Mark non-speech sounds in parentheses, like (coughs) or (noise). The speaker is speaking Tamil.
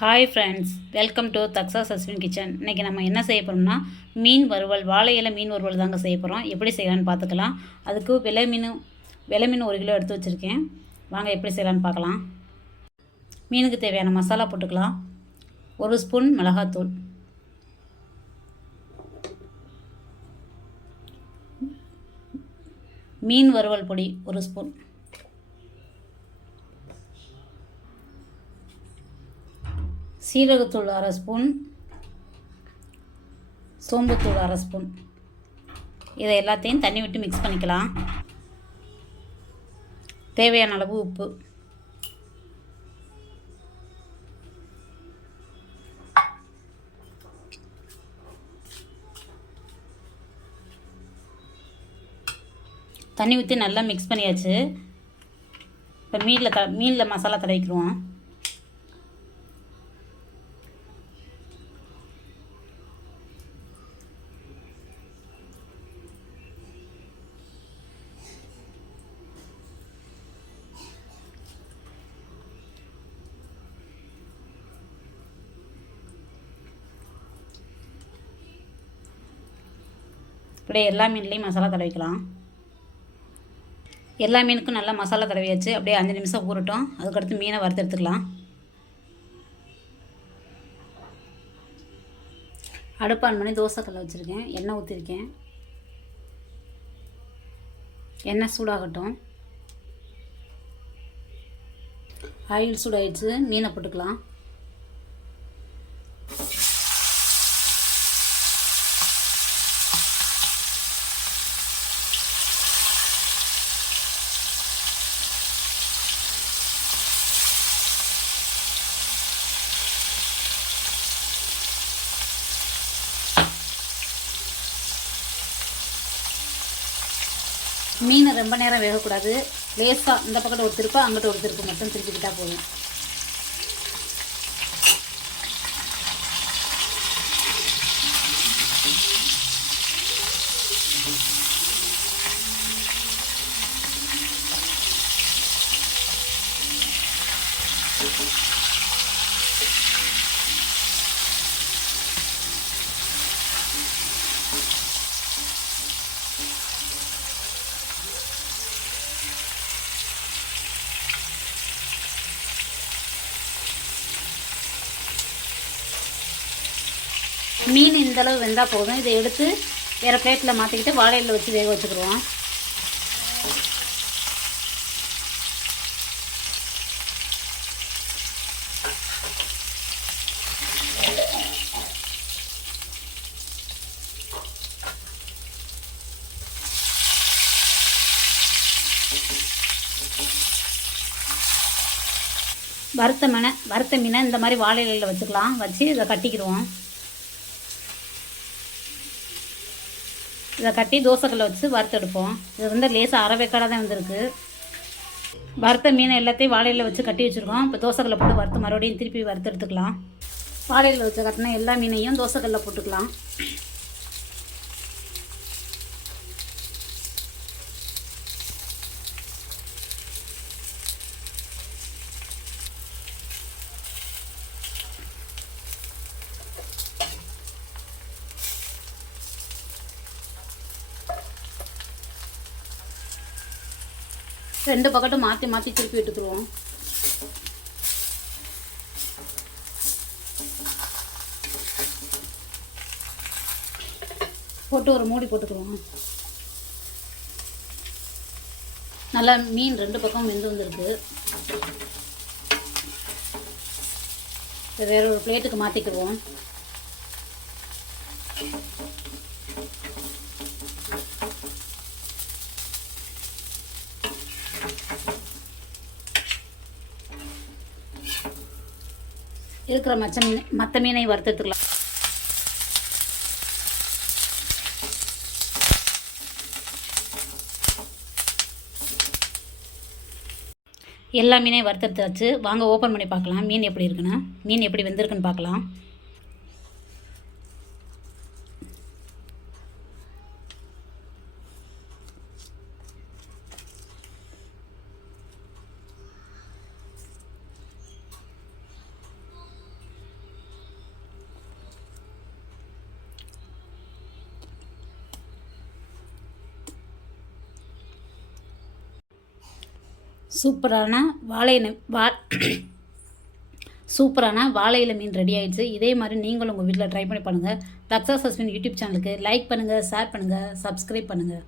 Hi friends welcome to Daksha Saswin kitchen இன்றைக்கி நம்ம என்ன செய்ய போகிறோம்னா மீன் வறுவல் வாழை இலை மீன் வறுவல் தாங்க செய்ய போகிறோம் எப்படி செய்யலான்னு பார்த்துக்கலாம். அதுக்கு விலை மீன் விலை மீன் ஒரு கிலோ எடுத்து வச்சுருக்கேன். வாங்க எப்படி செய்யலான்னு பார்க்கலாம். மீனுக்கு தேவையான மசாலா போட்டுக்கலாம். ஒரு ஸ்பூன் மிளகாத்தூள். மீன் வறுவல் பொடி ஒரு ஸ்பூன். சீரகத்தூள் அரை ஸ்பூன் சோம்புத்தூள் அரை ஸ்பூன். இதை எல்லாத்தையும் தண்ணி விட்டு மிக்ஸ் பண்ணிக்கலாம். தேவையான அளவு உப்பு. தண்ணி ஊற்றி நல்லா மிக்ஸ் பண்ணியாச்சு. இப்போ மீனில் த மீனில் மசாலா தடவிக்கிடுவோம் அப்படியே எல்லா மீன்லேயும் மசாலா தடவிக்கலாம். எல்லா மீனுக்கும் நல்லா மசாலா தடவியாச்சு. அப்படியே அஞ்சு நிமிஷம் ஊறட்டும். அதுக்கடுத்து மீனை வறுத்து எடுத்துக்கலாம் அடுப்பு ஆன் பண்ணி தோசைக்கல்ல வச்சுருக்கேன். எண்ணெய் ஊற்றிருக்கேன் எண்ணெய் சூடாகட்டும். ஆயில் சூடாயிடுச்சு. மீனை போட்டுக்கலாம். மீனை ரொம்ப நேரம் வேகக்கூடாது. லேசாக இந்த பக்கத்தில் ஒரு அங்கிட்ட ஒரு திருப்பு மட்டும் திருப்பிக்கிட்டால் போதும். மீன் இந்த அளவு வெந்தால் போதும். இதை எடுத்து வேறு பிளேட்டில் மாற்றிக்கிட்டு வாழையில் வச்சு வேக வச்சுக்கிடுவோம். வறுத்த மீனை வறுத்த மீனை இந்த மாதிரி வாழை இலையில் வச்சுக்கலாம். வச்சு இதை கட்டிக்கிடுவோம். இதை கட்டி தோசைக்கல்லை வச்சு வறுத்தெடுப்போம் இது வந்து லேசாக அரை வேக்காடாக தான் வந்திருக்கு. வறுத்த மீனை எல்லாத்தையும் வாழையில் வச்சு கட்டி வச்சுருக்கோம். இப்போ தோசைக்கல்ல போட்டு வறுத்து மறுபடியும் திருப்பி வறுத்து எடுத்துக்கலாம். வாழையில் வச்சு கட்டின எல்லா மீனையும் தோசைக்கல்ல போட்டுக்கலாம். ரெண்டு பக்கட்டும் மாற்றி மாற்றி திருப்பி விட்டுக்குருவோம் போட்டு ஒரு மூடி போட்டுக்குருவோம் நல்லா மீன் ரெண்டு பக்கம் வெந்து வந்திருக்கு. வேற ஒரு பிளேட்டுக்கு மாற்றிக்குவோம் இருக்கிற மச்ச மீன் மற்ற மீனை வறுத்துக்கலாம் எல்லா மீனையும் வறுத்தெடுத்து வச்சு வாங்க ஓப்பன் பண்ணி பார்க்கலாம். மீன் எப்படி இருக்குன்னு. மீன் எப்படி வெந்திருக்குன்னு பார்க்கலாம். சூப்பரான வாழை வா (coughs) சூப்பரான வாழை இலை மீன் ரெடி ஆகிடுச்சு இதே மாதிரி நீங்களும் உங்கள் வீட்டில் ட்ரை பண்ணி பண்ணுங்கள் தக்ஸா சஸ்வின் யூடியூப் சேனலுக்கு லைக் பண்ணுங்கள் ஷேர் பண்ணுங்கள் சப்ஸ்கிரைப் பண்ணுங்கள்